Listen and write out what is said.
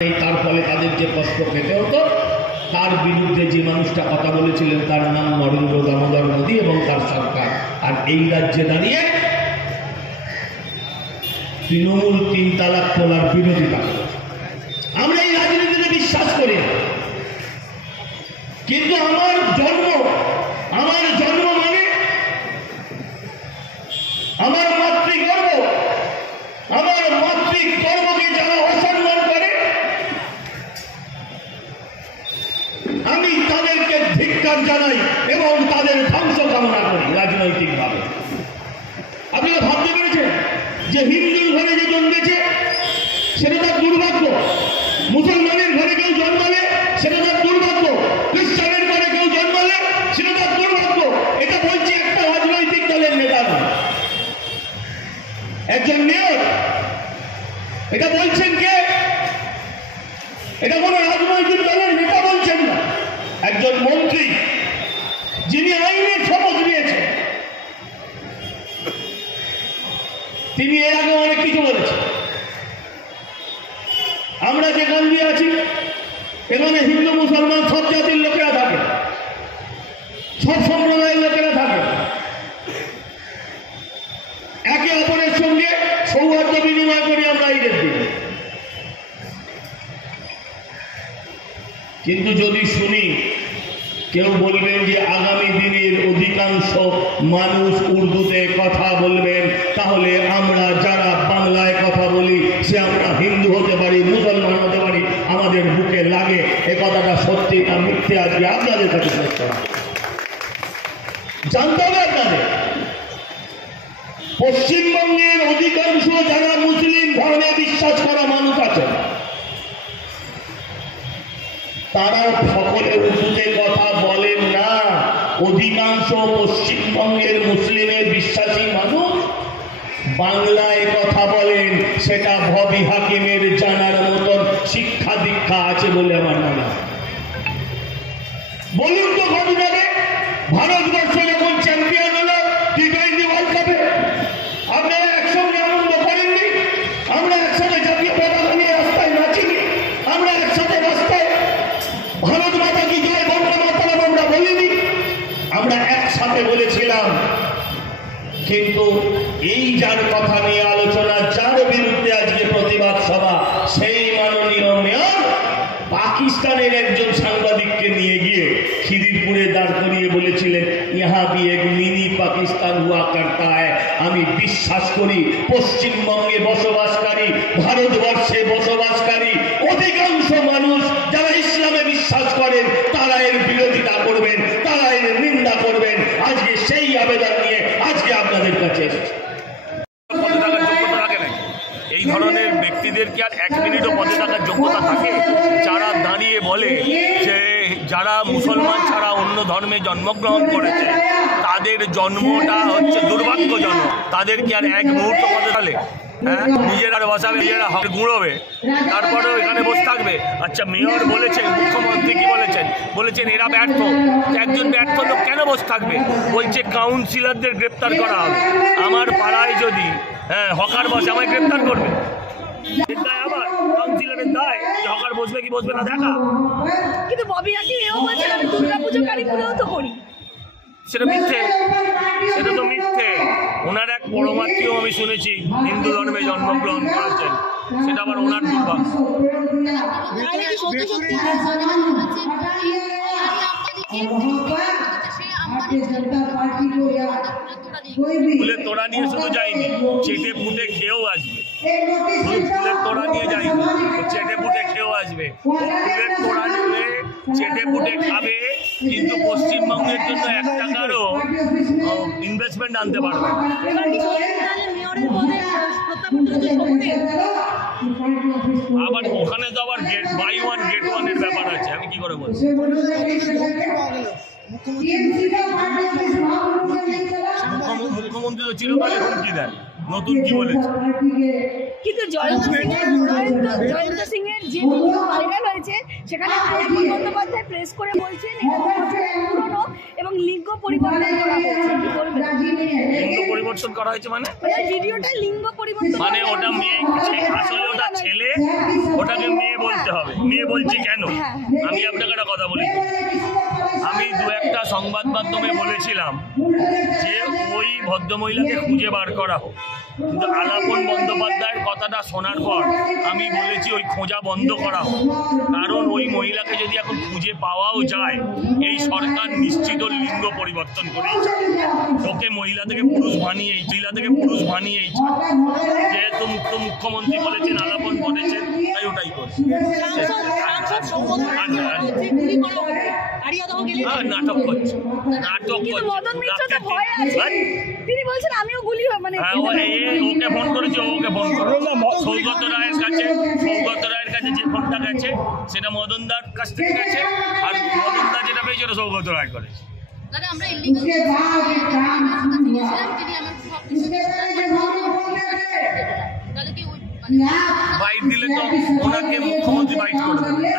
তার ফলে তাদের যে কষ্ট পেতে হতো, তার বিরুদ্ধে যে মানুষটা কথা বলেছিলেন তার নাম নরেন্দ্র দামোদর মোদী এবং তার সরকার। আর এই রাজ্যে দাঁড়িয়ে তৃণমূল 3 তালাক তোলার বিরোধিতা করে। আমরা এই রাজনীতিতে বিশ্বাস করি না, কিন্তু আমার জন্ম মানে আমার মাতৃগর্ব, আমার মাতৃগর্বকে যারা অসম্মান করে আমি তাদেরকে ধিক্কার জানাই এবং তাদের ধ্বংস কামনা করি রাজনৈতিকভাবে। আপনি তো ভাবতে পেরেছেন যে হিন্দুর ঘরে যে জন্মেছে সেটা তার দুর্ভাগ্য, মুসলমানের ঘরে কেউ জন্মালে সেটা তার দুর্ভাগ্য, খ্রিস্টানের ঘরে কেউ জন্মালে সেটা তার দুর্ভাগ্য। এটা বলছে একটা রাজনৈতিক দলের নেতা নয়, একজন মেয়র। এটা বলছেন কে? এটা কোন রাজনৈতিক দলের নেতা বলছেন না, একজন মন্ত্রী যিনি আইনের শপথ নিয়েছেন। তিনি এর আগে অনেক কিছু বলেছেন। আমরা যেখান দিয়ে আছি এখানে হিন্দু মুসলমান সব জাতির লোকেরা থাকে, সব সম্প্রদায়ের লোকেরা থাকে, একে অপরের সঙ্গে সৌহার্দ্য বিনিময় করি আমরা ঈদের দিনে। কিন্তু যদি শুনি কেউ বলবেন যে আগামী দিনের অধিকাংশ মানুষ উর্দুতে কথা বলবেন, তাহলে আমরা যারা বাংলায় কথা বলি সে আমরা হিন্দু হতে পারি, মুসলমান হতে পারি, আমাদের বুকে লাগে। এ কথাটা সত্যি না মিথ্যে আজকে আপনাদের কাছে জানতে হবে। আপনাদের পশ্চিমবঙ্গের অধিকাংশ যারা মুসলিম ধর্মে বিশ্বাস করা মানুষ আছে তারা সকলে উর্দুতে কথা বলেন না। অধিকাংশ পশ্চিমবঙ্গের মুসলিমের বিশ্বাসী মানুষ বাংলায় কথা বলেন। সেটা ভবি হাকিমের জানার মতন শিক্ষা দীক্ষা আছে বলে আমার মনে হয়। বলুন তো ঘটনাকে, ভারতবর্ষ যখন চ্যাম্পিয়ন হলো টি-20 ওয়ার্ল্ড কাপে, আপনারা একসঙ্গে আনন্দ করেননি? আমরা একসাথে জাতীয় পতাকা নিয়ে রাস্তায় নাচিনি? আমরা একসাথে রাস্তায় ভারত মাতা কি জয়, বন্দে মাতরম আমরা বলিনি? আমরা একসাথে বলেছিলাম। কিন্তু এই যার কথা নিয়ে আলোচনা, যার বিরুদ্ধে আজকে প্রতিবাদ সভা, সেই মাননীয় মেয়র পাকিস্তানের একজন সাংবাদিককে নিয়ে গিয়ে খিদিরপুরে দাঁড় করিয়ে বলেছিলেন ইহা ভি এক মিনি পাকিস্তান হুয়া করতা হ্যায়। আমি বিশ্বাস করি পশ্চিমবঙ্গে বসবাসকারী, ভারতবর্ষে বসবাসকারী অধিকাংশ মানুষ যারা ইসলামে বিশ্বাস করেন তারা এর বিরোধিতা করবেন, তারা এর নিন্দা করবেন। আজকে সেই আবেদন নিয়ে আজকে আপনাদের কাছে এসেছে। পদে থাকার যোগ্যতা থাকে না এই ধরনের ব্যক্তিদের কি আর 1 মিনিটও পদে থাকার যোগ্যতা থাকে? যারা দাঁড়িয়ে বলে যে যারা মুসলমান ছাড়া অন্য ধর্মে জন্মগ্রহণ করেছে তাদের জন্মটা হচ্ছে দুর্ভাগ্যজনক, তাদের কি আর 1 মুহূর্ত পদে থাকলে নিজেরা বসাবে, নিজেরা গুঁড়োবে, তারপরেও এখানে বসে থাকবে? আচ্ছা, মেয়র বলেছেন, মুখ্যমন্ত্রী কি বলেছেন এরা ব্যর্থ। একজন ব্যর্থ লোক কেন বসে থাকবে? বলছে কাউন্সিলরদের গ্রেপ্তার করা হবে। আমার পাড়ায় যদি হকার বসে আমায় গ্রেপ্তার করবে? আবার কাউন্সিলরের দায় যে হকার বসবে কি বসবে না দেখা। কিন্তু ববি হাকিম এও বলছেন আমি দুর্গাপুজো কালীপুজোও তো করি। সেটা মিথ্যে, সেটা তো মিথ্যে। ওনার এক পরমাত্মীয় আমি শুনেছি হিন্দু ধর্মে জন্মগ্রহণ করেছেন, সেটা আবার ওনার দুর্ভাগ্য। ফুলের তোড়া নিয়ে শুধু যায়নি, চেটে পুটে খেয়েও আসবে। শুধু ফুলের তোড়া নিয়ে যায়নি, চেটে পুটে খেয়েও আসবে। ফুলের তোড়া নিয়ে চেটে পুটে খাবে, কিন্তু পশ্চিমবঙ্গের জন্য 1 টাকারও ইনভেস্টমেন্ট আনতে পারবে। আবার ওখানে তো আবার বাই 1 গেট 1 এর ব্যাপার আছে। আমি কি করে বলছি? মুখ্যমন্ত্রী তো চিরকালে হুমকি দেন, নতুন কি বলেছে? কিন্তু জয়ন্ত সিং এর যে ভিডিও ভাইরাল হয়েছে সেখানে আয়াপন বন্দ্যোপাধ্যায় প্রেস করে বলছেন এটা পুরনো এবং লিঙ্গ পরিবর্তন করা হয়েছে, কি বলবেন? লিঙ্গ পরিবর্তন করা হয়েছে মানে ওই ভিডিওটা লিঙ্গ পরিবর্তন মানে ওটা মেয়ে, আসলে ওটা ছেলে, ওটাকে মেয়ে বলতে হবে। মেয়ে বলছি কেন, আমি আপনাকে একটা কথা বলি। আমি দু একটা সংবাদ মাধ্যমে বলেছিলাম যে ওই ভদ্রমহিলাকে খুঁজে বার করা হোক, কিন্তু আলাপন বন্দ্যোপাধ্যায়ের কথাটা শোনার পর আমি বলেছি ওই খোঁজা বন্ধ করা হোক, কারণ ওই মহিলাকে যদি এখন খুঁজে পাওয়াও যায়, এই সরকার নিশ্চিত লিঙ্গ পরিবর্তন করেই ওকে মহিলা থেকে পুরুষ বানিয়েই যেহেতু মুখ্যমন্ত্রী বলেছেন, আলাপন বলেছেন, তাই ওটাই করছে। নাটক করছে। কিন্তু মদন মিত্র তো ভয়ে আছে, তিনি বলছেন আমিও গুলি মানে ওকে ফোন করেছে, সৌগত রায়ের কাছে যে ফোনটা গেছে সেটা মদনদার কাছ থেকে গেছে, আর মদনদা যেটা পেয়েছে ওটা সৌগত রায় করেছে। বাইট দিলে তো ওনাকে মুখ্যমন্ত্রী বাইট করে দেবে।